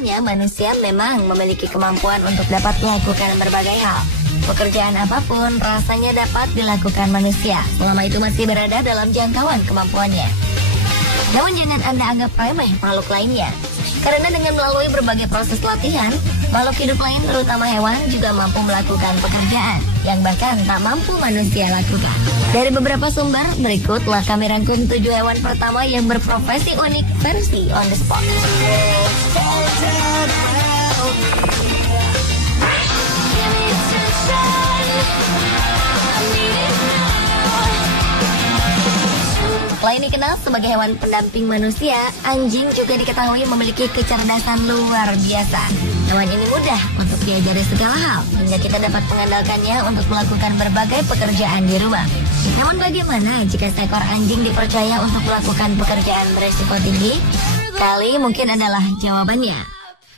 awalnya manusia memang memiliki kemampuan untuk dapat melakukan berbagai hal. Pekerjaan apapun rasanya dapat dilakukan manusia, selama itu masih berada dalam jangkauan kemampuannya. Namun jangan Anda anggap remeh makhluk lainnya. Karena dengan melalui berbagai proses latihan, makhluk hidup lain terutama hewan juga mampu melakukan pekerjaan yang bahkan tak mampu manusia lakukan. Dari beberapa sumber, berikutlah kami rangkum 7 hewan pertama yang berprofesi unik versi on the spot. Selain dikenal sebagai hewan pendamping manusia, anjing juga diketahui memiliki kecerdasan luar biasa. Hewan ini mudah untuk diajari segala hal, hingga kita dapat mengandalkannya untuk melakukan berbagai pekerjaan di rumah. Namun bagaimana jika seekor anjing dipercaya untuk melakukan pekerjaan beresiko tinggi? Kali mungkin adalah jawabannya.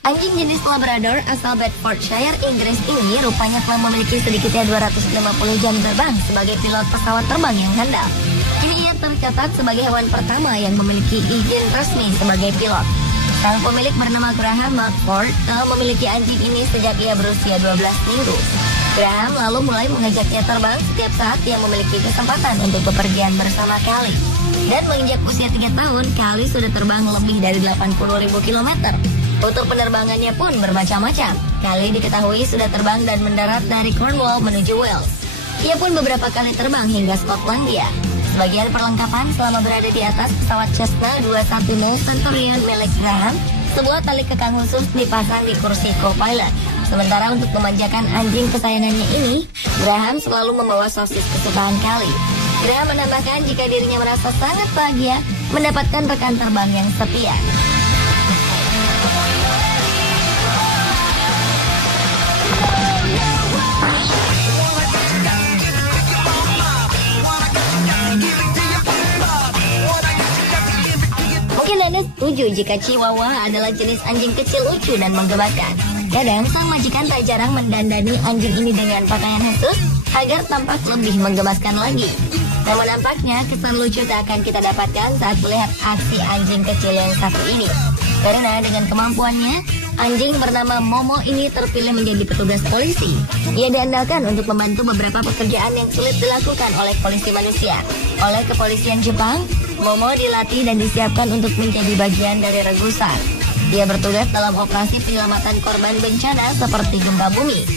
Anjing jenis Labrador asal Bedfordshire, Inggris ini rupanya telah memiliki sedikitnya 250 jam terbang sebagai pilot pesawat terbang yang handal. Kini ia tercatat sebagai hewan pertama yang memiliki izin resmi sebagai pilot. Sang pemilik bernama Graham Mccord telah memiliki anjing ini sejak ia berusia 12 minggu. Graham lalu mulai mengajaknya terbang setiap saat ia memiliki kesempatan untuk bepergian bersama Kali. Dan menginjak usia 3 tahun, Kali sudah terbang lebih dari 80.000 km. Untuk penerbangannya pun bermacam-macam. Kali diketahui sudah terbang dan mendarat dari Cornwall menuju Wales. Ia pun beberapa kali terbang hingga Skotlandia. Sebagian perlengkapan selama berada di atas pesawat Cessna 210 Centurion milik Graham, sebuah tali kekang khusus dipasang di kursi co-pilot. Sementara untuk memanjakan anjing kesayangannya ini, Graham selalu membawa sosis kesukaan Kali. Graham menambahkan jika dirinya merasa sangat bahagia mendapatkan rekan terbang yang setia. Mungkin Anda setuju jika Chihuahua adalah jenis anjing kecil lucu dan menggemaskan. Kadang sang majikan tak jarang mendandani anjing ini dengan pakaian khusus agar tampak lebih menggemaskan lagi. Namun nampaknya kesan lucu tak akan kita dapatkan saat melihat aksi anjing kecil yang satu ini. Karena dengan kemampuannya, anjing bernama Momo ini terpilih menjadi petugas polisi. Ia diandalkan untuk membantu beberapa pekerjaan yang sulit dilakukan oleh polisi manusia. Oleh kepolisian Jepang, Momo dilatih dan disiapkan untuk menjadi bagian dari regu SAR. Dia bertugas dalam operasi penyelamatan korban bencana seperti gempa bumi.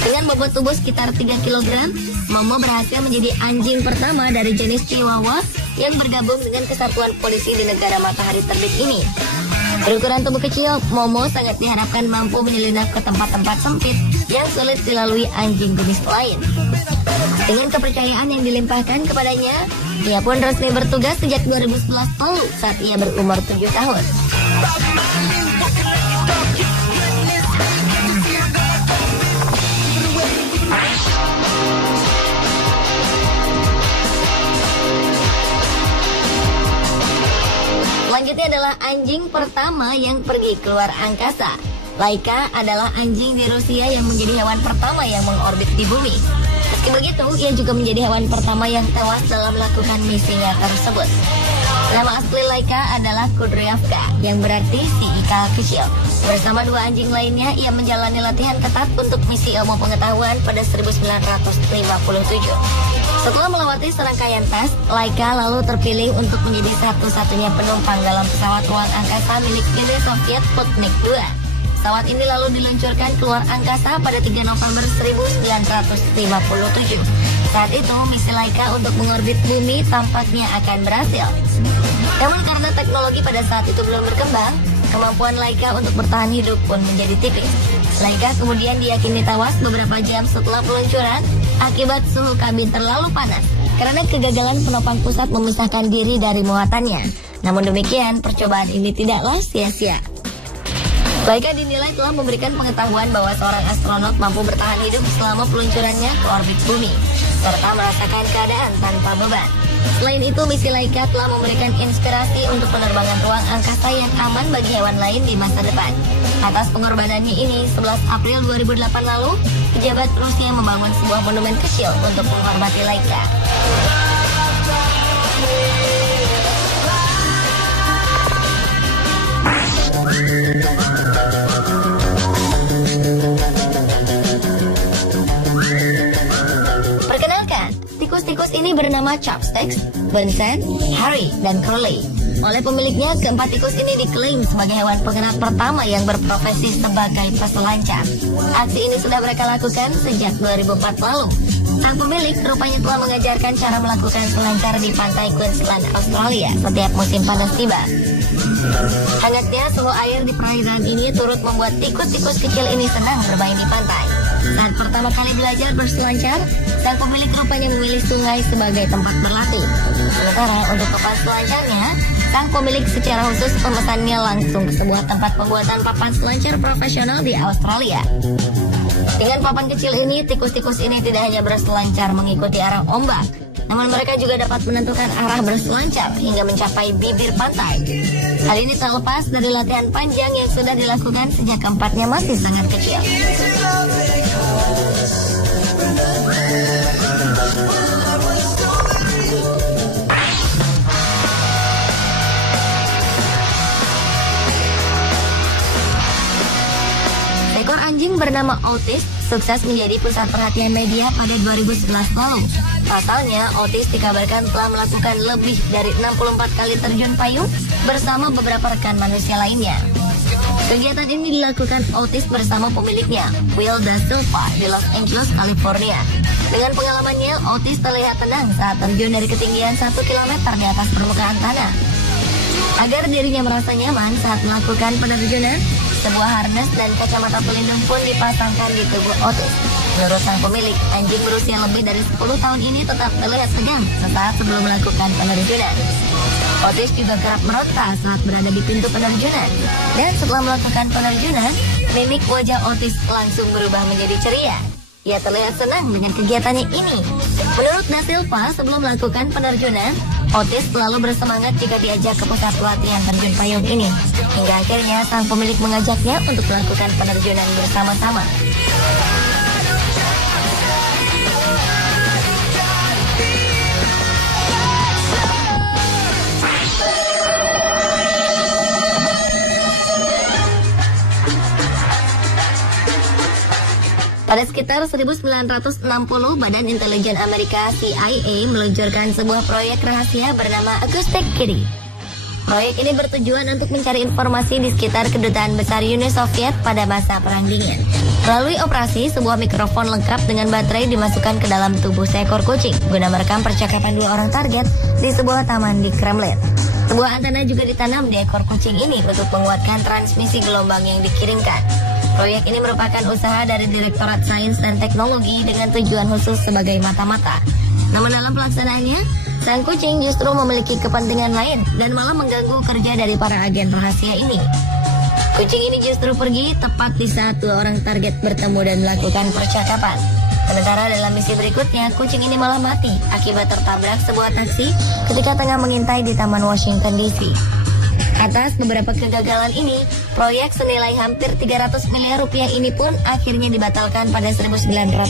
Dengan bobot tubuh sekitar 3 kg, Momo berhasil menjadi anjing pertama dari jenis Chihuahua yang bergabung dengan kesatuan polisi di negara matahari terbit ini. Berukuran tubuh kecil, Momo sangat diharapkan mampu menyelinap ke tempat-tempat sempit yang sulit dilalui anjing jenis lain. Dengan kepercayaan yang dilimpahkan kepadanya, ia pun resmi bertugas sejak 2011 lalu saat ia berumur 7 tahun. Selanjutnya adalah anjing pertama yang pergi keluar angkasa. Laika adalah anjing di Rusia yang menjadi hewan pertama yang mengorbit di bumi. Meski begitu, ia juga menjadi hewan pertama yang tewas dalam melakukan misinya tersebut. Nama asli Laika adalah Kudryavka, yang berarti si ikal kecil. Bersama 2 anjing lainnya, ia menjalani latihan ketat untuk misi ilmu pengetahuan pada 1957. Setelah melewati serangkaian tes, Laika lalu terpilih untuk menjadi satu-satunya penumpang dalam pesawat ruang angkasa milik Uni Soviet Sputnik 2. Pesawat ini lalu diluncurkan keluar angkasa pada 3 November 1957. Saat itu, misi Laika untuk mengorbit bumi tampaknya akan berhasil. Namun karena teknologi pada saat itu belum berkembang, kemampuan Laika untuk bertahan hidup pun menjadi tipis. Laika kemudian diyakini tewas beberapa jam setelah peluncuran akibat suhu kabin terlalu panas karena kegagalan penopang pusat memisahkan diri dari muatannya. Namun demikian, percobaan ini tidaklah sia-sia. Laika dinilai telah memberikan pengetahuan bahwa seorang astronot mampu bertahan hidup selama peluncurannya ke orbit bumi, serta merasakan keadaan tanpa beban. Selain itu, misi Laika telah memberikan inspirasi untuk penerbangan ruang angkasa yang aman bagi hewan lain di masa depan. Atas pengorbanannya ini, 11 April 2008 lalu, pejabat Rusia membangun sebuah monumen kecil untuk menghormati Laika. Perkenalkan, tikus-tikus ini bernama Chopsticks, Bunsen, Harry, dan Curly. Oleh pemiliknya, keempat tikus ini diklaim sebagai hewan pengerat pertama yang berprofesi sebagai peselancar. Aksi ini sudah mereka lakukan sejak 2004 lalu. Sang pemilik rupanya telah mengajarkan cara melakukan selancar di pantai Queensland, Australia setiap musim panas tiba. Hangatnya suhu air di perairan ini turut membuat tikus-tikus kecil ini senang bermain di pantai. Saat pertama kali belajar berselancar, sang pemilik rupanya memilih sungai sebagai tempat berlatih. Sementara untuk papan selancarnya, sang pemilik secara khusus memesannya langsung ke sebuah tempat pembuatan papan selancar profesional di Australia. Dengan papan kecil ini, tikus-tikus ini tidak hanya berselancar mengikuti arah ombak, namun mereka juga dapat menentukan arah berselancar hingga mencapai bibir pantai. Hal ini tak lepas dari latihan panjang yang sudah dilakukan sejak keempatnya masih sangat kecil. Seekor anjing bernama Otis sukses menjadi pusat perhatian media pada 2011 lalu. Pasalnya, Otis dikabarkan telah melakukan lebih dari 64 kali terjun payung bersama beberapa rekan manusia lainnya. Kegiatan ini dilakukan Otis bersama pemiliknya, Will Da Silva, di Los Angeles, California. Dengan pengalamannya, Otis terlihat tenang saat terjun dari ketinggian 1 km di atas permukaan tanah. Agar dirinya merasa nyaman saat melakukan penerjunan, sebuah harness dan kacamata pelindung pun dipasangkan di tubuh Otis. Menurut sang pemilik, anjing berusia lebih dari 10 tahun ini tetap terlihat tegang sesaat sebelum melakukan penerjunan. Otis juga kerap meronta saat berada di pintu penerjunan. Dan setelah melakukan penerjunan, mimik wajah Otis langsung berubah menjadi ceria. Ia terlihat senang dengan kegiatannya ini. Menurut Da Silva, sebelum melakukan penerjunan, Otis selalu bersemangat jika diajak ke pusat pelatihan terjun payung ini. Hingga akhirnya sang pemilik mengajaknya untuk melakukan penerjunan bersama-sama. Pada sekitar 1960, Badan Intelijen Amerika CIA meluncurkan sebuah proyek rahasia bernama Acoustic Kitty. Proyek ini bertujuan untuk mencari informasi di sekitar kedutaan besar Uni Soviet pada masa Perang Dingin. Melalui operasi, sebuah mikrofon lengkap dengan baterai dimasukkan ke dalam tubuh seekor kucing guna merekam percakapan dua orang target di sebuah taman di Kremlin. Sebuah antena juga ditanam di ekor kucing ini untuk menguatkan transmisi gelombang yang dikirimkan. Proyek ini merupakan usaha dari Direktorat Sains dan Teknologi dengan tujuan khusus sebagai mata-mata. Namun dalam pelaksanaannya, sang kucing justru memiliki kepentingan lain dan malah mengganggu kerja dari para agen rahasia ini. Kucing ini justru pergi tepat di saat dua orang target bertemu dan melakukan percakapan. Sementara dalam misi berikutnya, kucing ini malah mati akibat tertabrak sebuah taksi ketika tengah mengintai di Taman Washington DC. Atas beberapa kegagalan ini, proyek senilai hampir 300 miliar rupiah ini pun akhirnya dibatalkan pada 1967.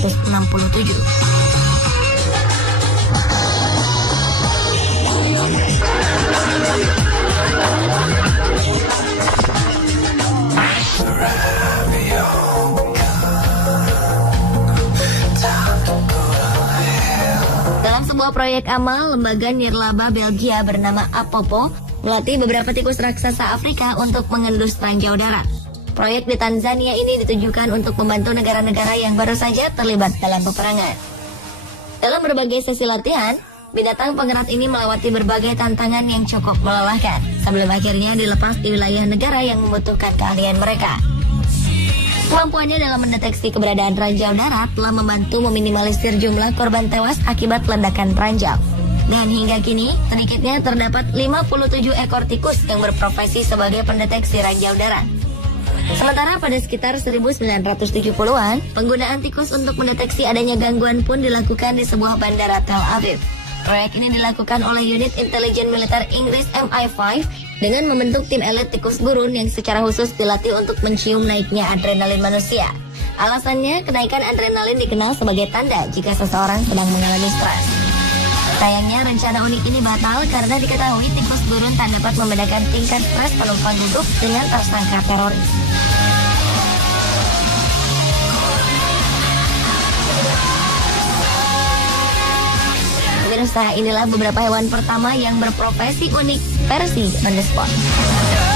Dalam sebuah proyek amal, lembaga nirlaba Belgia bernama Apopo melatih beberapa tikus raksasa Afrika untuk mengendus ranjau darat. Proyek di Tanzania ini ditujukan untuk membantu negara-negara yang baru saja terlibat dalam peperangan. Dalam berbagai sesi latihan, binatang pengerat ini melewati berbagai tantangan yang cukup melelahkan, sebelum akhirnya dilepas di wilayah negara yang membutuhkan keahlian mereka. Kemampuannya dalam mendeteksi keberadaan ranjau darat telah membantu meminimalisir jumlah korban tewas akibat ledakan ranjau. Dan hingga kini, sedikitnya terdapat 57 ekor tikus yang berprofesi sebagai pendeteksi ranjau darat. Sementara pada sekitar 1970-an, penggunaan tikus untuk mendeteksi adanya gangguan pun dilakukan di sebuah bandara Tel Aviv. Proyek ini dilakukan oleh unit intelijen militer Inggris MI5 dengan membentuk tim elit tikus gurun yang secara khusus dilatih untuk mencium naiknya adrenalin manusia. Alasannya, kenaikan adrenalin dikenal sebagai tanda jika seseorang sedang mengalami stres. Sayangnya rencana unik ini batal karena diketahui tikus gurun tak dapat membedakan tingkat stres penumpang duduk dengan tersangka teroris. Pemirsa, inilah beberapa hewan pertama yang berprofesi unik versi On The Spot.